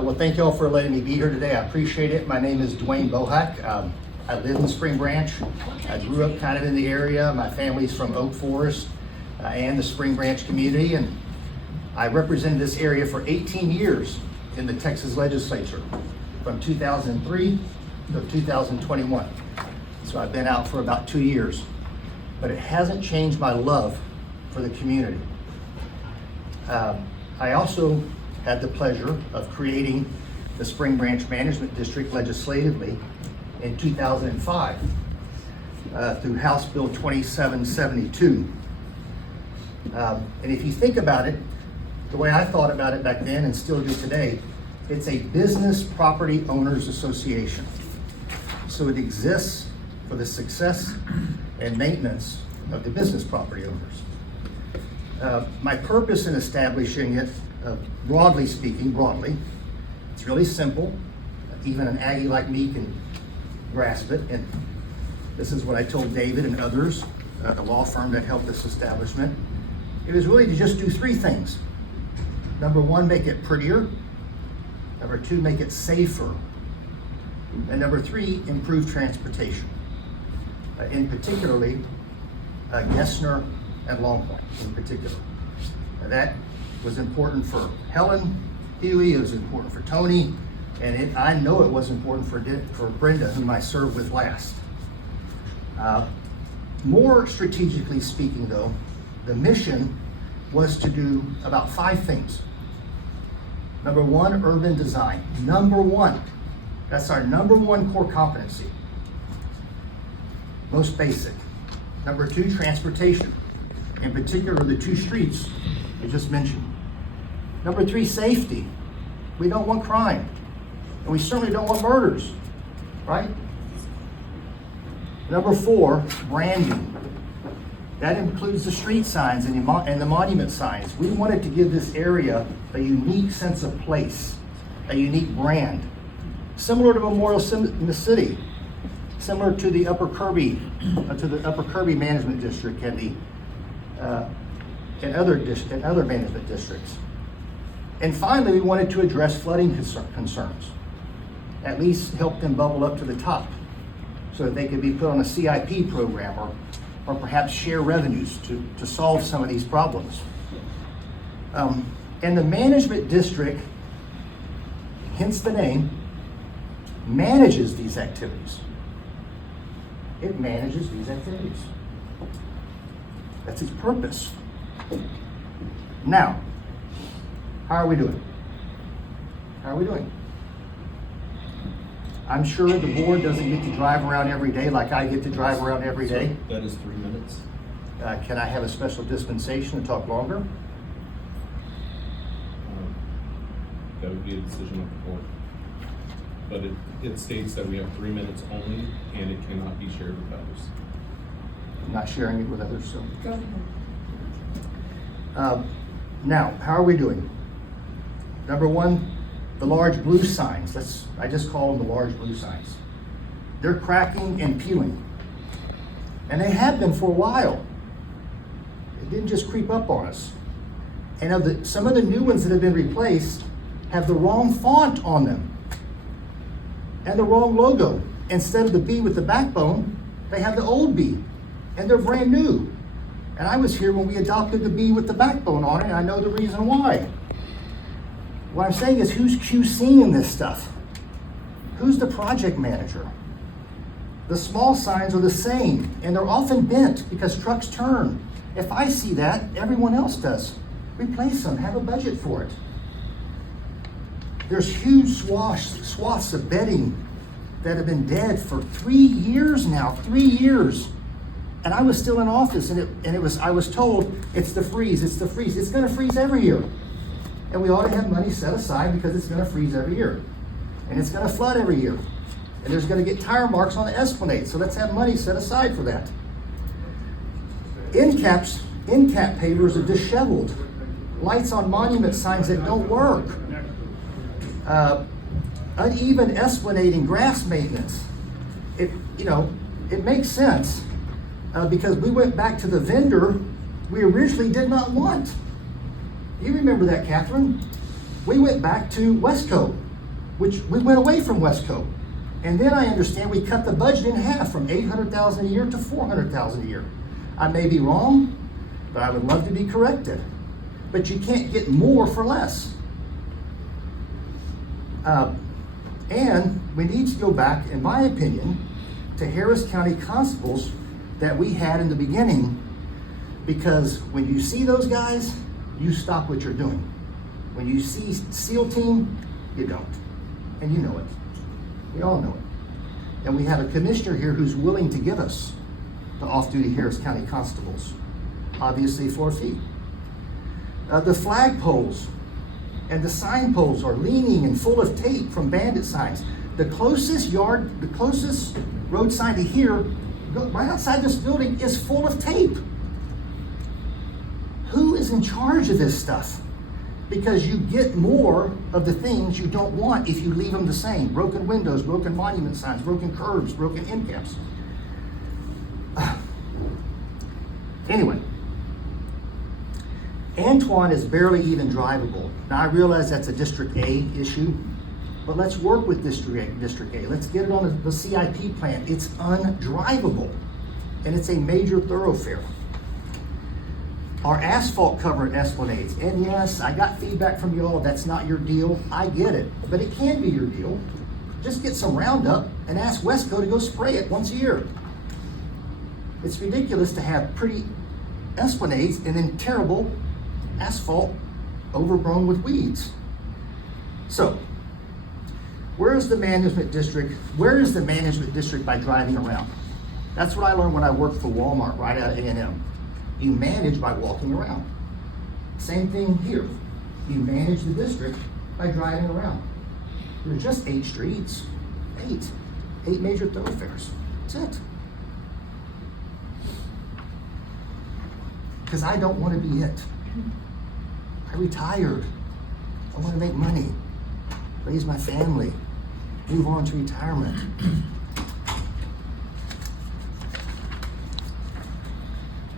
Well, thank you all for letting me be here today. I appreciate it. My name is Dwayne Bohac. I live in Spring Branch. I grew up kind of in the area. My family's from Oak Forest and the Spring Branch community, and I represented this area for 18 years in the Texas legislature, from 2003 to 2021. So I've been out for about 2 years, but it hasn't changed my love for the community. I also had the pleasure of creating the Spring Branch Management District legislatively in 2005 through House Bill 2772. And if you think about it, the way I thought about it back then and still do today, it's a business property owners association. So it exists for the success and maintenance of the business property owners. My purpose in establishing it, broadly speaking, it's really simple. Even an Aggie like me can grasp it. And this is what I told David and others, the law firm that helped this establishment. It was really to just do three things. Number one, make it prettier. Number two, make it safer. And number three, improve transportation. In particularly, Gessner and Longpoint in particular. That was important for Helen Huey, it was important for Tony, and I know it was important for Brenda, whom I served with last. More strategically speaking though, the mission was to do about 5 things. Number one, urban design. Number one, that's our number one core competency. Most basic. Number two, transportation. In particular, the 2 streets I just mentioned. Number 3, safety. We don't want crime. And we certainly don't want murders, right? Number 4, branding. That includes the street signs and the monument signs. We wanted to give this area a unique sense of place, a unique brand. Similar to Memorial City, similar to the Upper Kirby Management District and other management districts. And finally, we wanted to address flooding concerns, at least help them bubble up to the top so that they could be put on a CIP program or perhaps share revenues to solve some of these problems. And the management district, hence the name, manages these activities. It manages these activities. That's its purpose. Now, how are we doing? How are we doing? I'm sure the board doesn't get to drive around every day like I get to drive around every day. That is 3 minutes. Can I have a special dispensation to talk longer? That would be a decision of the board. But it states that we have 3 minutes only, and it cannot be shared with others. I'm not sharing it with others, so. Go ahead. Now, how are we doing? Number one, the large blue signs. I just call them the large blue signs. They're cracking and peeling. And they have been for a while. It didn't just creep up on us. And some of the new ones that have been replaced have the wrong font on them and the wrong logo. Instead of the B with the backbone, they have the old B, and they're brand new. And I was here when we adopted the B with the backbone on it, and I know the reason why. What I'm saying is, who's QCing this stuff? Who's the project manager? The small signs are the same, and they're often bent because trucks turn. If I see that, everyone else does. Replace them, have a budget for it. There's huge swaths of bedding that have been dead for 3 years now, 3 years. And I was still in office, I was told, it's the freeze. It's gonna freeze every year. And we ought to have money set aside because it's gonna freeze every year. And it's gonna flood every year. And there's gonna get tire marks on the Esplanade, so let's have money set aside for that. End cap pavers are disheveled. Lights on monument signs that don't work. Uneven esplanade and grass maintenance. It makes sense because we went back to the vendor we originally did not want. You remember that, Catherine? We went back to Westco which we went away from Westco. And then I understand we cut the budget in half from $800,000 a year to $400,000 a year. I may be wrong, but I would love to be corrected. But you can't get more for less. And we need to go back, in my opinion, to Harris County constables that we had in the beginning, because when you see those guys, you stop what you're doing. When you see SEAL team, you don't. And you know it. We all know it. And we have a commissioner here who's willing to give us the off-duty Harris County constables, obviously for a fee. The flagpoles and the sign poles are leaning and full of tape from bandit signs. The closest road sign to here, right outside this building, is full of tape. Who is in charge of this stuff? Because you get more of the things you don't want if you leave them the same. Broken windows, broken monument signs, broken curbs, broken end caps. Anyway, Antoine is barely even drivable. Now I realize that's a District A issue, but let's work with District A. Let's get it on the CIP plan. It's undrivable, and it's a major thoroughfare. Our asphalt covered Esplanades, and yes, I got feedback from y'all, that's not your deal. I get it, but it can be your deal. Just get some Roundup and ask Westco to go spray it once a year. It's ridiculous to have pretty Esplanades and then terrible asphalt overgrown with weeds. So, where is the management district? Where is the management district by driving around? That's what I learned when I worked for Walmart right out of A&M. You manage by walking around. Same thing here. You manage the district by driving around. There's just 8 streets, 8 major thoroughfares. That's it. Because I don't want to be it. I retired. I want to make money, raise my family, move on to retirement.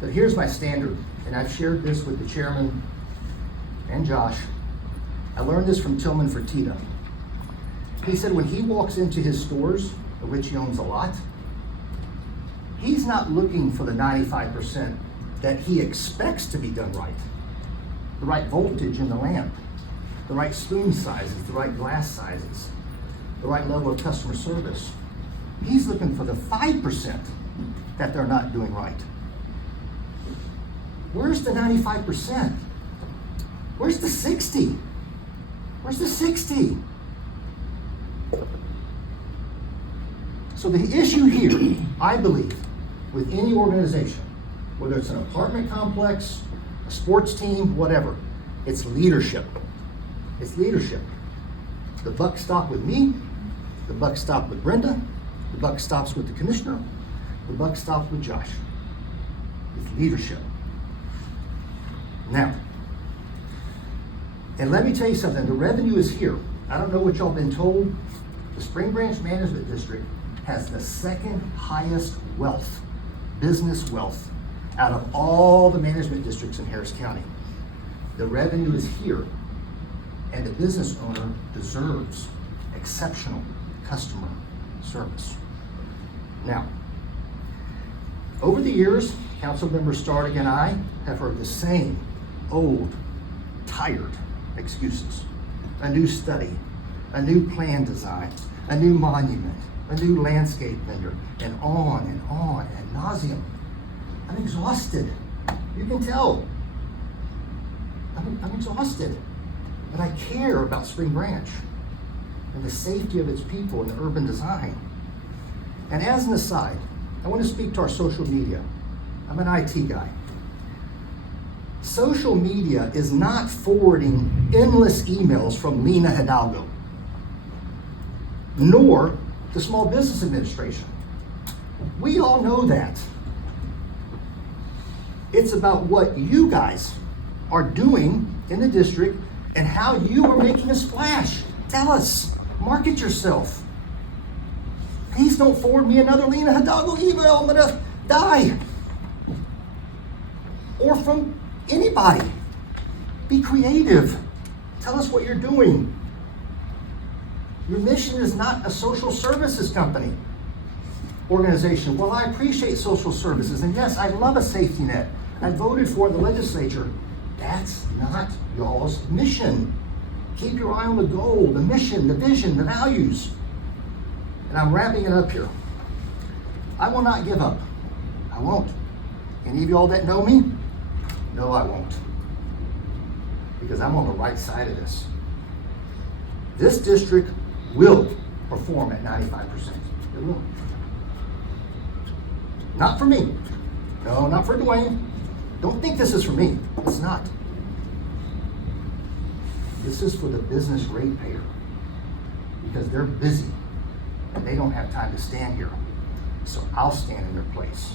But here's my standard, and I've shared this with the chairman and Josh. I learned this from Tillman Fertitta. He said when he walks into his stores, of which he owns a lot, he's not looking for the 95% that he expects to be done right. The right voltage in the lamp, the right spoon sizes, the right glass sizes, the right level of customer service. He's looking for the 5% that they're not doing right. Where's the 95%? Where's the 60? Where's the 60? So the issue here, I believe, with any organization, whether it's an apartment complex, a sports team, whatever, it's leadership. It's leadership. The buck stops with me, the buck stops with Brenda, the buck stops with the commissioner, the buck stops with Josh. It's leadership. Now, and let me tell you something, the revenue is here. I don't know what y'all been told. The Spring Branch Management District has the second highest wealth, business wealth, out of all the management districts in Harris County. The revenue is here, and the business owner deserves exceptional customer service. Now, over the years, Councilmember Stardig and I have heard the same old, tired excuses. A new study, a new plan design, a new monument, a new landscape vendor, and on ad nauseum. I'm exhausted. You can tell. I'm exhausted. But I care about Spring Branch and the safety of its people and the urban design. And as an aside, I want to speak to our social media. I'm an IT guy. Social media is not forwarding endless emails from Lena Hidalgo, nor the Small Business Administration. We all know that. It's about what you guys are doing in the district and how you are making a splash. Tell us, market yourself. Please don't forward me another Lena Hidalgo email, I'm gonna die. Or from anybody. Be creative. Tell us what you're doing. Your mission is not a social services company, organization. Well, I appreciate social services, and yes, I love a safety net. I voted for the legislature. That's not y'all's mission. Keep your eye on the goal, the mission, the vision, the values. And I'm wrapping it up here. I will not give up. I won't. Any of y'all that know me, know I won't. Because I'm on the right side of this. This district will perform at 95%. It will. Not for me. No, not for Dwayne. Don't think this is for me. It's not. This is for the business ratepayer. Because they're busy and they don't have time to stand here. So I'll stand in their place.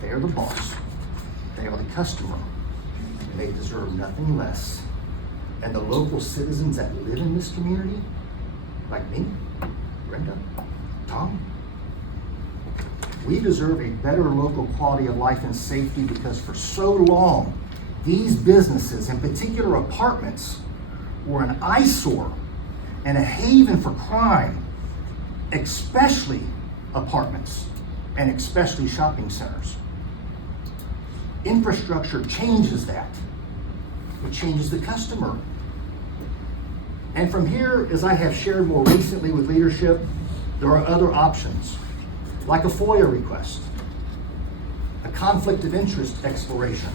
They are the boss. They are the customer. And they deserve nothing less. And the local citizens that live in this community, like me, Brenda, Tom, we deserve a better local quality of life and safety because for so long, these businesses, in particular apartments, were an eyesore and a haven for crime, especially apartments and especially shopping centers. Infrastructure changes that. It changes the customer. And from here, as I have shared more recently with leadership, there are other options, like a FOIA request, a conflict of interest exploration,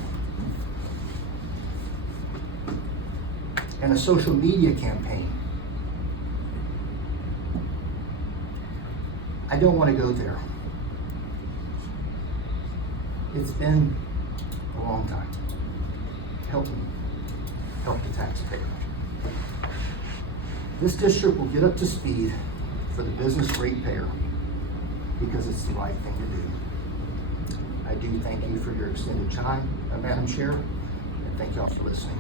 and a social media campaign. I don't want to go there. It's been a long time. Help me. Help the taxpayer. This district will get up to speed for the business ratepayer because it's the right thing to do. I do thank you for your extended time, Madam Chair, and thank you all for listening.